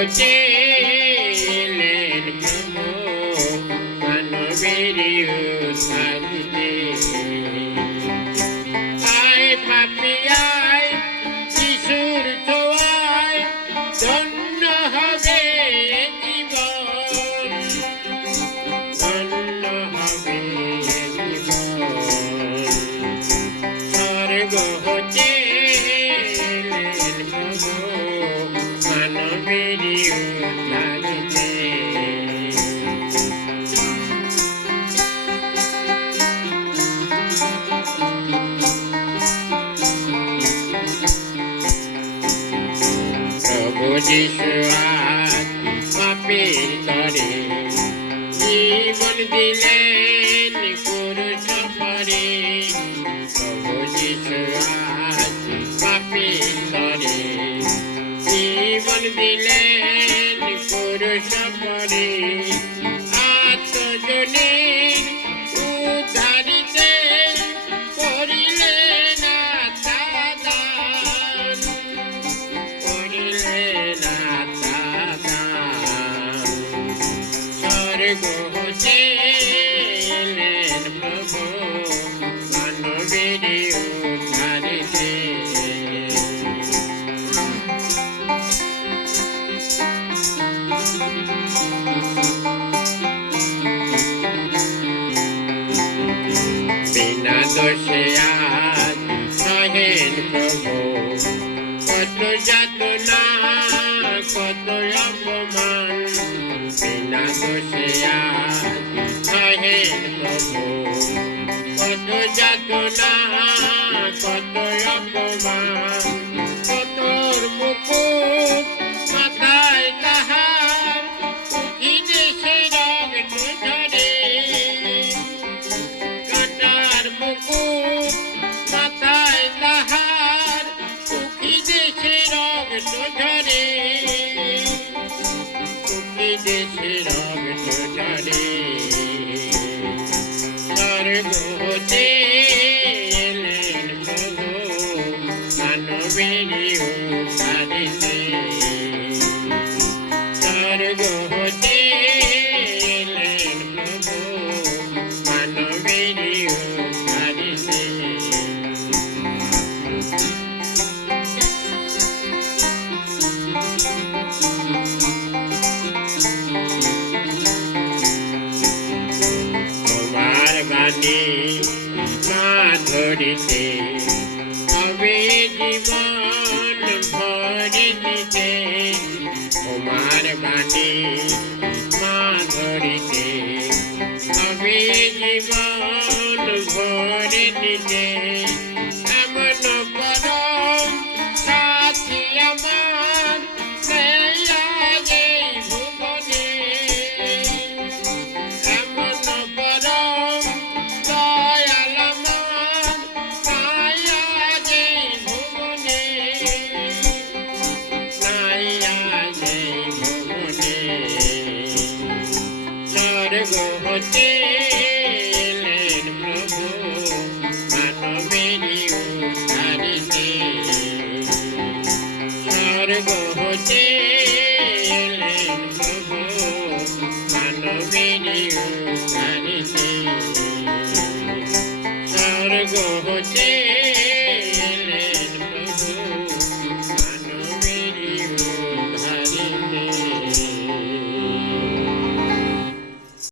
হচ্ছিলেন প্রভু মানবের উদ্ধারিতে। আয় পাপী আয় যিশুর ছোঁয়ায় ধন্য হবে জীবন, ধন্য হবে জীবন। স্বর্গ হতে প্রভু মানবের উদ্ধারিতে। প্রভু যিশু আজ পাপীর তরে জীবন দিলেন ক্রুশ পরে। প্রভু যিশু আজ পাপীর তরে জীবন দিলেন ক্রুশ পরে। আত্মজনের উদ্ধারিতে করিলেন আত্মদান, করিলেন আত্মদান। স্বর্গ হতে এলেন প্রভু মানবের উদ্ধারিতে। বিনা দোষে আজ সহেন প্রভু কত যাতনা কত অপমান। বিনা দোষে আজ সহেন প্রভু কত যাতনা কত অপমান। কতর মুকুট মাথায় তাহার উঠিতে সে রক্ত ঝরে। কাঁটার মুকুট মাথায় তাহার উঠিতে সে রক্ত ঝরে, উঠিতে সে রক্ত ঝরে। স্বর্গ হতে এলেন প্রভু মানবের উদ্ধারিতে। স্বর্গ হতে এলেন প্রভু মানবের উদ্ধারিতে। তোমার বাণী মা ধরিতে হবে জীবন ভরে দিতে। তোমার বাণী মা ধরিতে হবে জীবন ভরে দিতে। এমন পরম সাথী আমার নেই আজ এই ভুবনে। এমন পরম দয়াল আমার নাই আজ এই ভুবনে, নাই আজ এই ভুবনে। স্বর্গ হতে এলেন প্রভু মানবের উদ্ধারিতে। স্বর্গ হতে এলেন প্রভু মানবের উদ্ধারিতে। স্বর্গ হতে